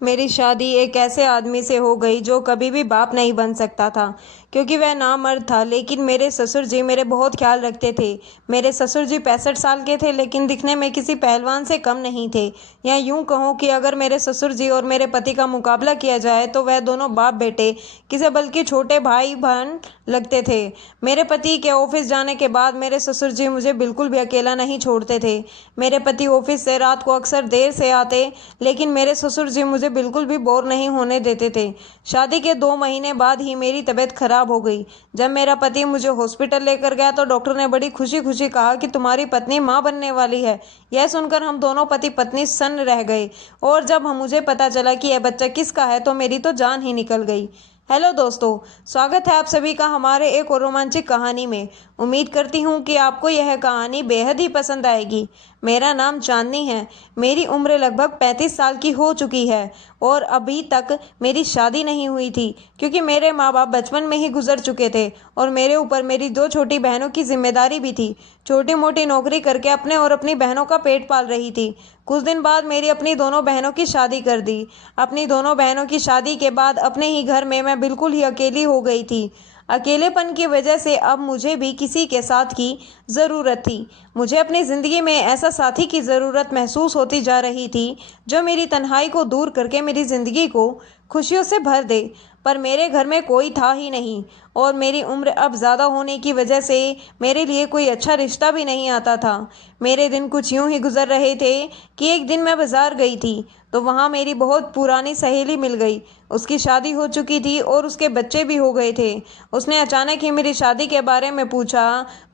मेरी शादी एक ऐसे आदमी से हो गई जो कभी भी बाप नहीं बन सकता था, क्योंकि वह नामर्द था। लेकिन मेरे ससुर जी मेरे बहुत ख्याल रखते थे। मेरे ससुर जी 65 साल के थे, लेकिन दिखने में किसी पहलवान से कम नहीं थे। या यूं कहूँ कि अगर मेरे ससुर जी और मेरे पति का मुकाबला किया जाए तो वह दोनों बाप बेटे किसे बल्कि छोटे भाई बहन लगते थे। मेरे पति के ऑफिस जाने के बाद मेरे ससुर जी मुझे बिल्कुल भी अकेला नहीं छोड़ते थे। मेरे पति ऑफिस से रात को अक्सर देर से आते, लेकिन मेरे ससुर जी मुझे बिल्कुल भी बोर नहीं होने देते थे। शादी के 2 महीने बाद ही मेरी तबीयत खराब हो गई। जब मेरा पति मुझे हॉस्पिटल लेकर गया तो डॉक्टर ने बड़ी खुशी खुशी कहा कि तुम्हारी पत्नी माँ बनने वाली है। यह सुनकर हम दोनों पति पत्नी सन्न रह गए, और जब मुझे पता चला कि यह बच्चा किसका है तो मेरी तो जान ही निकल गई। हेलो दोस्तों, स्वागत है आप सभी का हमारे एक और रोमांचक कहानी में। उम्मीद करती हूँ कि आपको यह कहानी बेहद ही पसंद आएगी। मेरा नाम चांदनी है। मेरी उम्र लगभग 35 साल की हो चुकी है और अभी तक मेरी शादी नहीं हुई थी, क्योंकि मेरे माँ बाप बचपन में ही गुजर चुके थे और मेरे ऊपर मेरी 2 छोटी बहनों की जिम्मेदारी भी थी। छोटी मोटी नौकरी करके अपने और अपनी बहनों का पेट पाल रही थी। कुछ दिन बाद मेरी अपनी दोनों बहनों की शादी कर दी। अपनी दोनों बहनों की शादी के बाद अपने ही घर में मैं बिल्कुल ही अकेली हो गई थी। अकेलेपन की वजह से अब मुझे भी किसी के साथ की ज़रूरत थी। मुझे अपनी ज़िंदगी में ऐसा साथी की ज़रूरत महसूस होती जा रही थी जो मेरी तन्हाई को दूर करके मेरी ज़िंदगी को खुशियों से भर दे। पर मेरे घर में कोई था ही नहीं, और मेरी उम्र अब ज़्यादा होने की वजह से मेरे लिए कोई अच्छा रिश्ता भी नहीं आता था। मेरे दिन कुछ यूं ही गुजर रहे थे कि एक दिन मैं बाज़ार गई थी तो वहाँ मेरी बहुत पुरानी सहेली मिल गई। उसकी शादी हो चुकी थी और उसके बच्चे भी हो गए थे। उसने अचानक ही मेरी शादी के बारे में पूछा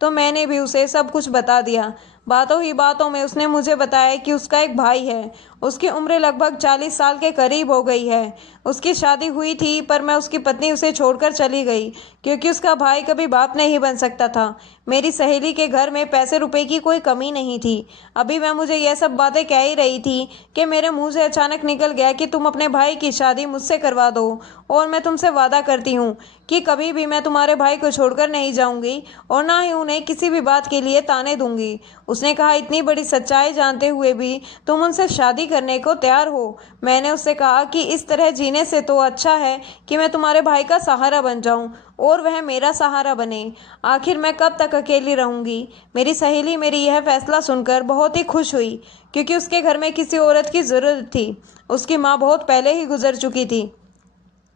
तो मैंने भी उसे सब कुछ बता दिया। बातों ही बातों में उसने मुझे बताया कि उसका एक भाई है। उसकी उम्र लगभग 40 साल के करीब हो गई है। उसकी शादी हुई थी, पर मैं उसकी पत्नी उसे छोड़कर चली गई, क्योंकि उसका भाई कभी बाप नहीं बन सकता था। मेरी सहेली के घर में पैसे रुपए की कोई कमी नहीं थी। अभी वह मुझे यह सब बातें कह ही रही थी कि मेरे मुंह से अचानक निकल गया कि तुम अपने भाई की शादी मुझसे करवा दो, और मैं तुमसे वादा करती हूँ कि कभी भी मैं तुम्हारे भाई को छोड़कर नहीं जाऊंगी और ना ही उन्हें किसी भी बात के लिए ताने दूंगी। उसने कहा, इतनी बड़ी सच्चाई जानते हुए भी तुम उनसे शादी करने को तैयार हो? मैंने उससे कहा कि इस तरह जीने से तो अच्छा है कि मैं तुम्हारे भाई का सहारा बन जाऊं और वह मेरा सहारा बने। आखिर मैं कब तक अकेली रहूंगी? मेरी सहेली मेरी यह फैसला सुनकर बहुत ही खुश हुई, क्योंकि उसके घर में किसी औरत की ज़रूरत थी। उसकी माँ बहुत पहले ही गुजर चुकी थी।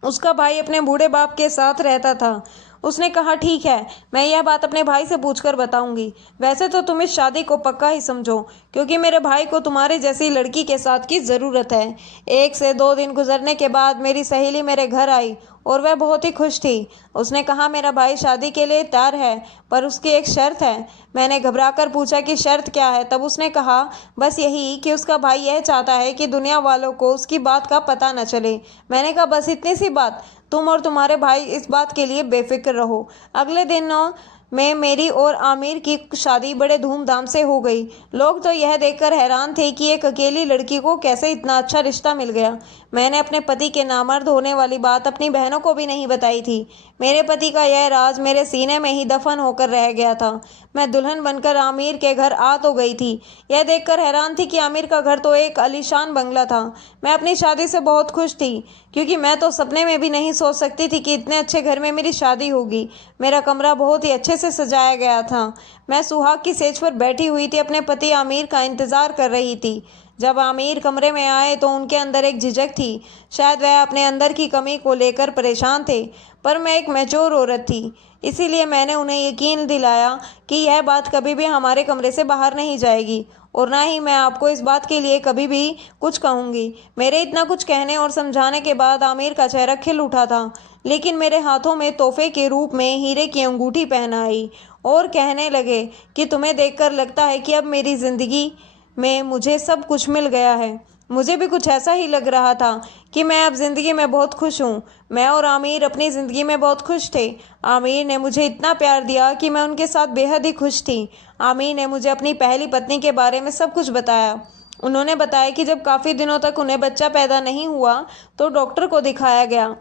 उसका भाई अपने बूढ़े बाप के साथ रहता था। उसने कहा, ठीक है, मैं यह बात अपने भाई से पूछकर बताऊंगी। वैसे तो तुम इस शादी को पक्का ही समझो, क्योंकि मेरे भाई को तुम्हारे जैसी लड़की के साथ की ज़रूरत है। 1 से 2 दिन गुजरने के बाद मेरी सहेली मेरे घर आई और वह बहुत ही खुश थी। उसने कहा, मेरा भाई शादी के लिए तैयार है, पर उसकी एक शर्त है। मैंने घबराकर पूछा कि शर्त क्या है? तब उसने कहा, बस यही कि उसका भाई यह चाहता है कि दुनिया वालों को उसकी बात का पता न चले। मैंने कहा, बस इतनी सी बात? तुम और तुम्हारे भाई इस बात के लिए बेफिक्र रहो। अगले दिनों में मेरी और आमिर की शादी बड़े धूमधाम से हो गई। लोग तो यह देखकर हैरान थे कि एक अकेली लड़की को कैसे इतना अच्छा रिश्ता मिल गया। मैंने अपने पति के नामर्द होने वाली बात अपनी बहनों को भी नहीं बताई थी। मेरे पति का यह राज मेरे सीने में ही दफन होकर रह गया था। मैं दुल्हन बनकर आमिर के घर आ तो गई थी। यह देखकर हैरान थी कि आमिर का घर तो एक आलीशान बंगला था। मैं अपनी शादी से बहुत खुश थी, क्योंकि मैं तो सपने में भी नहीं सोच सकती थी कि इतने अच्छे घर में मेरी शादी होगी। मेरा कमरा बहुत ही अच्छे से सजाया गया था। मैं सुहाग की सेज पर बैठी हुई थी, अपने पति आमिर का इंतजार कर रही थी। जब आमिर कमरे में आए तो उनके अंदर एक झिझक थी। शायद वह अपने अंदर की कमी को लेकर परेशान थे, पर मैं एक मैच्योर औरत थी, इसीलिए मैंने उन्हें यकीन दिलाया कि यह बात कभी भी हमारे कमरे से बाहर नहीं जाएगी, और ना ही मैं आपको इस बात के लिए कभी भी कुछ कहूँगी। मेरे इतना कुछ कहने और समझाने के बाद आमिर का चेहरा खिल उठा था, लेकिन मेरे हाथों में तोहफे के रूप में हीरे की अंगूठी पहनाई और कहने लगे कि तुम्हें देखकर लगता है कि अब मेरी ज़िंदगी में मुझे सब कुछ मिल गया है। मुझे भी कुछ ऐसा ही लग रहा था कि मैं अब ज़िंदगी में बहुत खुश हूँ। मैं और आमिर अपनी ज़िंदगी में बहुत खुश थे। आमिर ने मुझे इतना प्यार दिया कि मैं उनके साथ बेहद ही खुश थी। आमिर ने मुझे अपनी पहली पत्नी के बारे में सब कुछ बताया। उन्होंने बताया कि जब काफ़ी दिनों तक उन्हें बच्चा पैदा नहीं हुआ तो डॉक्टर को दिखाया गया।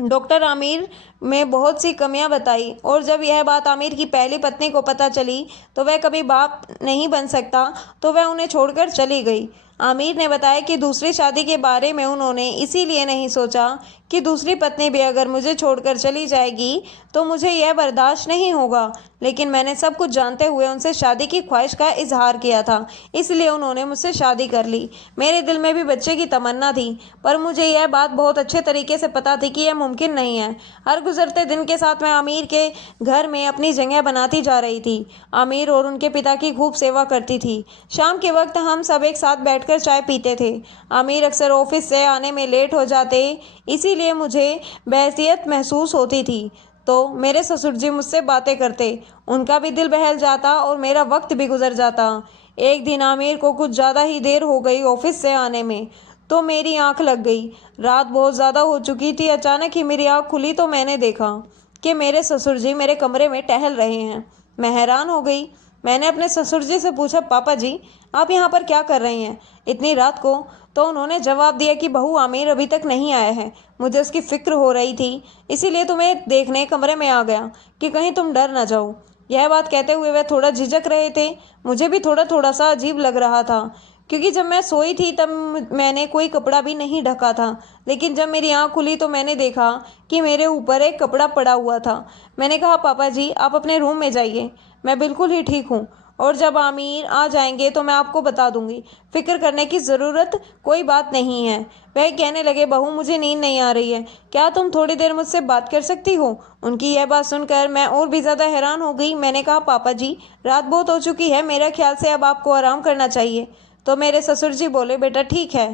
डॉक्टर आमिर में बहुत सी कमियां बताई, और जब यह बात आमिर की पहली पत्नी को पता चली तो वह कभी बाप नहीं बन सकता, तो वह उन्हें छोड़कर चली गई। आमिर ने बताया कि दूसरी शादी के बारे में उन्होंने इसीलिए नहीं सोचा कि दूसरी पत्नी भी अगर मुझे छोड़कर चली जाएगी तो मुझे यह बर्दाश्त नहीं होगा, लेकिन मैंने सब कुछ जानते हुए उनसे शादी की ख्वाहिश का इजहार किया था, इसलिए उन्होंने मुझसे शादी कर ली। मेरे दिल में भी बच्चे की तमन्ना थी, पर मुझे यह बात बहुत अच्छे तरीके से पता थी कि यह मुमकिन नहीं है। हर गुजरते दिन के साथ मैं आमिर के घर में अपनी जगह बनाती जा रही थी। आमिर और उनके पिता की खूब सेवा करती थी। शाम के वक्त हम सब एक साथ बैठकर चाय पीते थे। आमिर अक्सर ऑफिस से आने में लेट हो जाते, इसीलिए मुझे बेहसियत महसूस होती थी। तो मेरे ससुर जी मुझसे बातें करते, उनका भी दिल बहल जाता और मेरा वक्त भी गुजर जाता। एक दिन आमिर को कुछ ज़्यादा ही देर हो गई ऑफिस से आने में, तो मेरी आंख लग गई। रात बहुत ज़्यादा हो चुकी थी। अचानक ही मेरी आंख खुली तो मैंने देखा कि मेरे ससुर जी मेरे कमरे में टहल रहे हैं। मैं हैरान हो गई। मैंने अपने ससुर जी से पूछा, पापा जी आप यहाँ पर क्या कर रही हैं इतनी रात को? तो उन्होंने जवाब दिया कि बहू आमिर अभी तक नहीं आया है, मुझे उसकी फ़िक्र हो रही थी, इसीलिए तुम्हें देखने कमरे में आ गया कि कहीं तुम डर ना जाओ। यह बात कहते हुए वह थोड़ा झिझक रहे थे। मुझे भी थोड़ा सा अजीब लग रहा था, क्योंकि जब मैं सोई थी तब मैंने कोई कपड़ा भी नहीं ढका था, लेकिन जब मेरी आँख खुली तो मैंने देखा कि मेरे ऊपर एक कपड़ा पड़ा हुआ था। मैंने कहा, पापा जी आप अपने रूम में जाइए, मैं बिल्कुल ही ठीक हूँ, और जब आमिर आ जाएंगे तो मैं आपको बता दूंगी, फिक्र करने की ज़रूरत कोई बात नहीं है। वह कहने लगे, बहू मुझे नींद नहीं आ रही है, क्या तुम थोड़ी देर मुझसे बात कर सकती हो? उनकी यह बात सुनकर मैं और भी ज़्यादा हैरान हो गई। मैंने कहा, पापा जी रात बहुत हो चुकी है, मेरा ख्याल से अब आपको आराम करना चाहिए। तो मेरे ससुर जी बोले, बेटा ठीक है,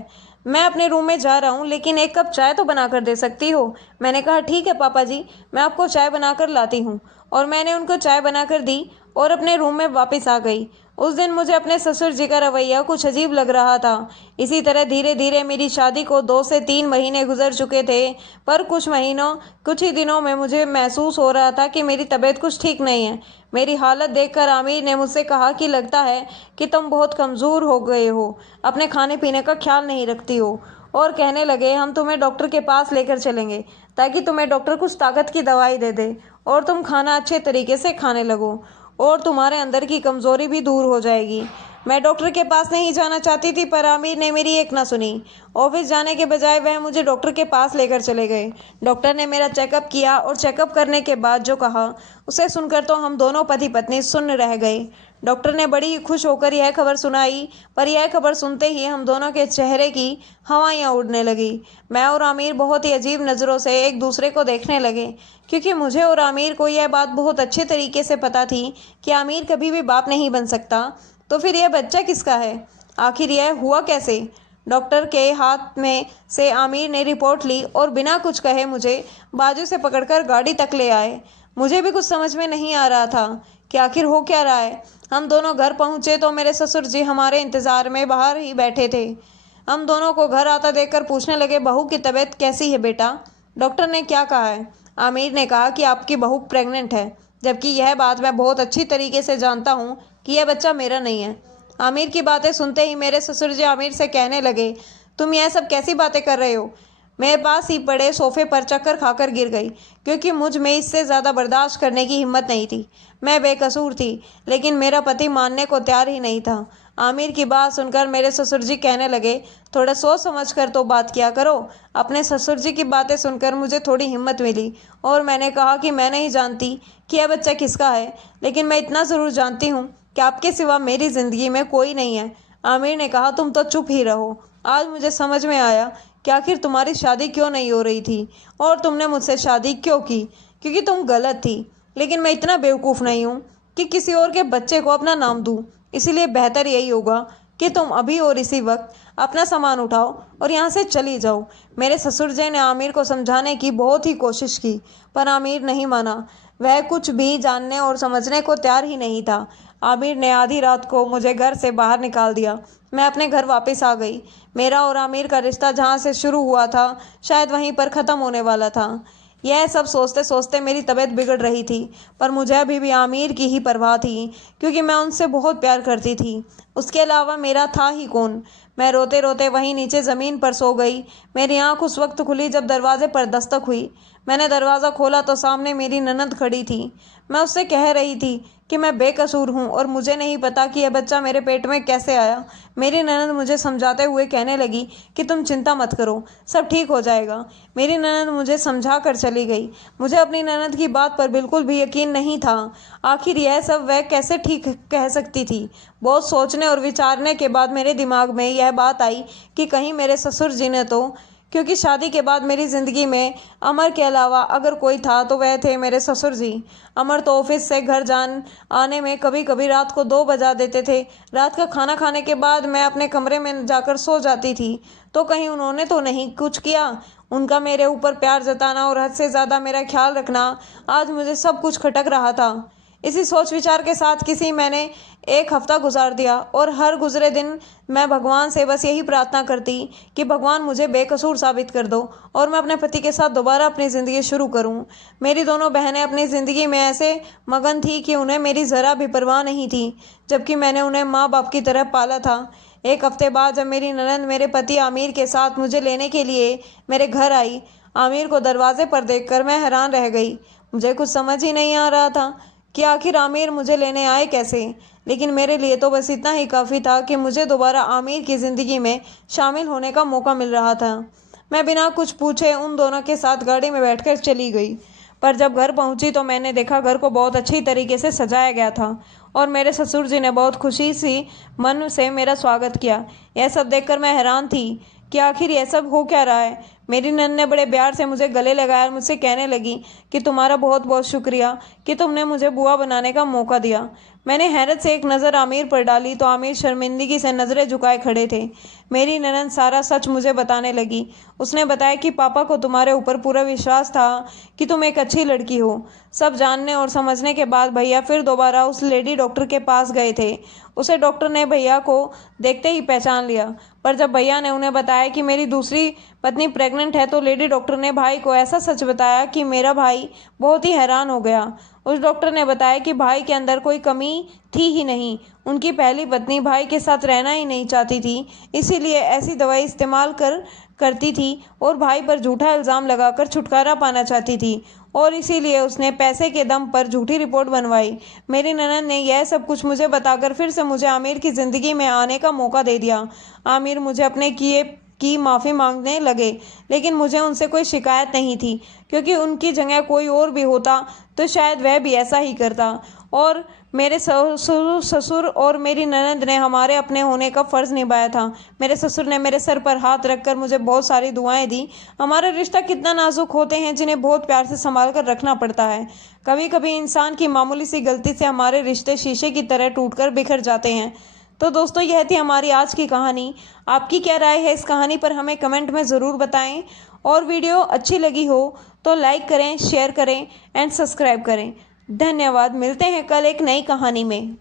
मैं अपने रूम में जा रहा हूँ, लेकिन एक कप चाय तो बना कर दे सकती हो? मैंने कहा, ठीक है पापा जी, मैं आपको चाय बना कर लाती हूँ। और मैंने उनको चाय बना कर दी और अपने रूम में वापस आ गई। उस दिन मुझे अपने ससुर जी का रवैया कुछ अजीब लग रहा था। इसी तरह धीरे धीरे मेरी शादी को 2 से 3 महीने गुजर चुके थे, पर कुछ ही दिनों में मुझे महसूस हो रहा था कि मेरी तबीयत कुछ ठीक नहीं है। मेरी हालत देखकर आमिर ने मुझसे कहा कि लगता है कि तुम बहुत कमज़ोर हो गए हो, अपने खाने पीने का ख्याल नहीं रखती हो, और कहने लगे हम तुम्हें डॉक्टर के पास लेकर चलेंगे ताकि तुम्हें डॉक्टर कुछ ताकत की दवाई दे दे और तुम खाना अच्छे तरीके से खाने लगो और तुम्हारे अंदर की कमज़ोरी भी दूर हो जाएगी। मैं डॉक्टर के पास नहीं जाना चाहती थी, पर आमिर ने मेरी एक ना सुनी। ऑफिस जाने के बजाय वह मुझे डॉक्टर के पास लेकर चले गए। डॉक्टर ने मेरा चेकअप किया और चेकअप करने के बाद जो कहा उसे सुनकर तो हम दोनों पति पत्नी सुन्न रह गए। डॉक्टर ने बड़ी खुश होकर यह खबर सुनाई, पर यह खबर सुनते ही हम दोनों के चेहरे की हवाइयाँ उड़ने लगी। मैं और आमिर बहुत ही अजीब नज़रों से एक दूसरे को देखने लगे, क्योंकि मुझे और आमिर को यह बात बहुत अच्छे तरीके से पता थी कि आमिर कभी भी बाप नहीं बन सकता। तो फिर यह बच्चा किसका है? आखिर यह हुआ कैसे? डॉक्टर के हाथ में से आमिर ने रिपोर्ट ली और बिना कुछ कहे मुझे बाजू से पकड़कर गाड़ी तक ले आए। मुझे भी कुछ समझ में नहीं आ रहा था कि आखिर हो क्या रहा है। हम दोनों घर पहुंचे तो मेरे ससुर जी हमारे इंतज़ार में बाहर ही बैठे थे। हम दोनों को घर आता देखकर पूछने लगे, बहू की तबीयत कैसी है बेटा? डॉक्टर ने क्या कहा है? आमिर ने कहा कि आपकी बहू प्रेग्नेंट है, जबकि यह बात मैं बहुत अच्छी तरीके से जानता हूँ कि यह बच्चा मेरा नहीं है। आमिर की बातें सुनते ही मेरे ससुर जी आमिर से कहने लगे, तुम यह सब कैसी बातें कर रहे हो? मेरे पास ही पड़े सोफे पर चक्कर खाकर गिर गई, क्योंकि मुझ में इससे ज़्यादा बर्दाश्त करने की हिम्मत नहीं थी। मैं बेकसूर थी, लेकिन मेरा पति मानने को तैयार ही नहीं था। आमिर की बात सुनकर मेरे ससुर जी कहने लगे, थोड़ा सोच समझ कर तो बात किया करो। अपने ससुर जी की बातें सुनकर मुझे थोड़ी हिम्मत मिली और मैंने कहा कि मैं नहीं जानती कि यह बच्चा किसका है, लेकिन मैं इतना ज़रूर जानती हूँ कि आपके सिवा मेरी ज़िंदगी में कोई नहीं है। आमिर ने कहा, तुम तो चुप ही रहो। आज मुझे समझ में आया कि आखिर तुम्हारी शादी क्यों नहीं हो रही थी और तुमने मुझसे शादी क्यों की, क्योंकि तुम गलत थी। लेकिन मैं इतना बेवकूफ़ नहीं हूँ कि किसी और के बच्चे को अपना नाम दूँ, इसलिए बेहतर यही होगा कि तुम अभी और इसी वक्त अपना सामान उठाओ और यहाँ से चली जाओ। मेरे ससुर जी ने आमिर को समझाने की बहुत ही कोशिश की, पर आमिर नहीं माना। वह कुछ भी जानने और समझने को तैयार ही नहीं था। आमिर ने आधी रात को मुझे घर से बाहर निकाल दिया। मैं अपने घर वापस आ गई। मेरा और आमिर का रिश्ता जहाँ से शुरू हुआ था शायद वहीं पर ख़त्म होने वाला था। यह सब सोचते सोचते मेरी तबीयत बिगड़ रही थी, पर मुझे अभी भी आमिर की ही परवाह थी, क्योंकि मैं उनसे बहुत प्यार करती थी। उसके अलावा मेरा था ही कौन। मैं रोते रोते वहीं नीचे ज़मीन पर सो गई। मेरी आँख उस वक्त खुली जब दरवाजे पर दस्तक हुई। मैंने दरवाज़ा खोला तो सामने मेरी ननद खड़ी थी। मैं उससे कह रही थी कि मैं बेकसूर हूँ और मुझे नहीं पता कि यह बच्चा मेरे पेट में कैसे आया। मेरी ननद मुझे समझाते हुए कहने लगी कि तुम चिंता मत करो, सब ठीक हो जाएगा। मेरी ननद मुझे समझा कर चली गई। मुझे अपनी ननद की बात पर बिल्कुल भी यकीन नहीं था। आखिर यह सब वह कैसे ठीक कह सकती थी। बहुत सोचने और विचारने के बाद मेरे दिमाग में यह बात आई कि कहीं मेरे ससुर जी ने तो, क्योंकि शादी के बाद मेरी ज़िंदगी में अमर के अलावा अगर कोई था तो वह थे मेरे ससुर जी। अमर तो ऑफिस से घर आने में कभी कभी रात को 2 बजा देते थे। रात का खाना खाने के बाद मैं अपने कमरे में जाकर सो जाती थी। तो कहीं उन्होंने तो नहीं कुछ किया। उनका मेरे ऊपर प्यार जताना और हद से ज़्यादा मेरा ख्याल रखना, आज मुझे सब कुछ खटक रहा था। इसी सोच विचार के साथ मैंने 1 हफ्ता गुजार दिया और हर गुजरे दिन मैं भगवान से बस यही प्रार्थना करती कि भगवान मुझे बेकसूर साबित कर दो और मैं अपने पति के साथ दोबारा अपनी ज़िंदगी शुरू करूं। मेरी दोनों बहनें अपनी ज़िंदगी में ऐसे मगन थी कि उन्हें मेरी ज़रा भी परवाह नहीं थी, जबकि मैंने उन्हें माँ बाप की तरह पाला था। 1 हफ्ते बाद जब मेरी ननद मेरे पति आमिर के साथ मुझे लेने के लिए मेरे घर आई, आमिर को दरवाजे पर देखकर मैं हैरान रह गई। मुझे कुछ समझ ही नहीं आ रहा था कि आखिर आमिर मुझे लेने आए कैसे, लेकिन मेरे लिए तो बस इतना ही काफ़ी था कि मुझे दोबारा आमिर की ज़िंदगी में शामिल होने का मौका मिल रहा था। मैं बिना कुछ पूछे उन दोनों के साथ गाड़ी में बैठकर चली गई। पर जब घर पहुंची तो मैंने देखा घर को बहुत अच्छी तरीके से सजाया गया था और मेरे ससुर जी ने बहुत खुशी सी मन से मेरा स्वागत किया। यह सब देखकर मैं हैरान थी कि आखिर यह सब हो क्या रहा है। मेरी नन्द ने बड़े प्यार से मुझे गले लगाया और मुझसे कहने लगी कि तुम्हारा बहुत बहुत शुक्रिया कि तुमने मुझे बुआ बनाने का मौका दिया। मैंने हैरत से एक नज़र आमिर पर डाली तो आमिर शर्मिंदगी से नज़रें झुकाए खड़े थे। मेरी ननद सारा सच मुझे बताने लगी। उसने बताया कि पापा को तुम्हारे ऊपर पूरा विश्वास था कि तुम एक अच्छी लड़की हो। सब जानने और समझने के बाद भैया फिर दोबारा उस लेडी डॉक्टर के पास गए थे। उसे डॉक्टर ने भैया को देखते ही पहचान लिया, पर जब भैया ने उन्हें बताया कि मेरी दूसरी पत्नी प्रेग्नेंट है तो लेडी डॉक्टर ने भाई को ऐसा सच बताया कि मेरा भाई बहुत ही हैरान हो गया। उस डॉक्टर ने बताया कि भाई के अंदर कोई कमी थी ही नहीं। उनकी पहली पत्नी भाई के साथ रहना ही नहीं चाहती थी, इसीलिए ऐसी दवाई इस्तेमाल करती थी और भाई पर झूठा इल्ज़ाम लगाकर छुटकारा पाना चाहती थी और इसीलिए उसने पैसे के दम पर झूठी रिपोर्ट बनवाई। मेरी ननद ने यह सब कुछ मुझे बताकर फिर से मुझे आमिर की ज़िंदगी में आने का मौका दे दिया। आमिर मुझे अपने किए की माफ़ी मांगने लगे, लेकिन मुझे उनसे कोई शिकायत नहीं थी, क्योंकि उनकी जगह कोई और भी होता तो शायद वह भी ऐसा ही करता। और मेरे ससुर और मेरी ननद ने हमारे अपने होने का फ़र्ज़ निभाया था। मेरे ससुर ने मेरे सर पर हाथ रखकर मुझे बहुत सारी दुआएं दी। हमारे रिश्ता कितना नाजुक होते हैं जिन्हें बहुत प्यार से संभाल कर रखना पड़ता है। कभी कभी इंसान की मामूली सी गलती से हमारे रिश्ते शीशे की तरह टूटकर बिखर जाते हैं। तो दोस्तों, यह थी हमारी आज की कहानी। आपकी क्या राय है इस कहानी पर हमें कमेंट में ज़रूर बताएं और वीडियो अच्छी लगी हो तो लाइक करें, शेयर करें एंड सब्सक्राइब करें। धन्यवाद। मिलते हैं कल एक नई कहानी में।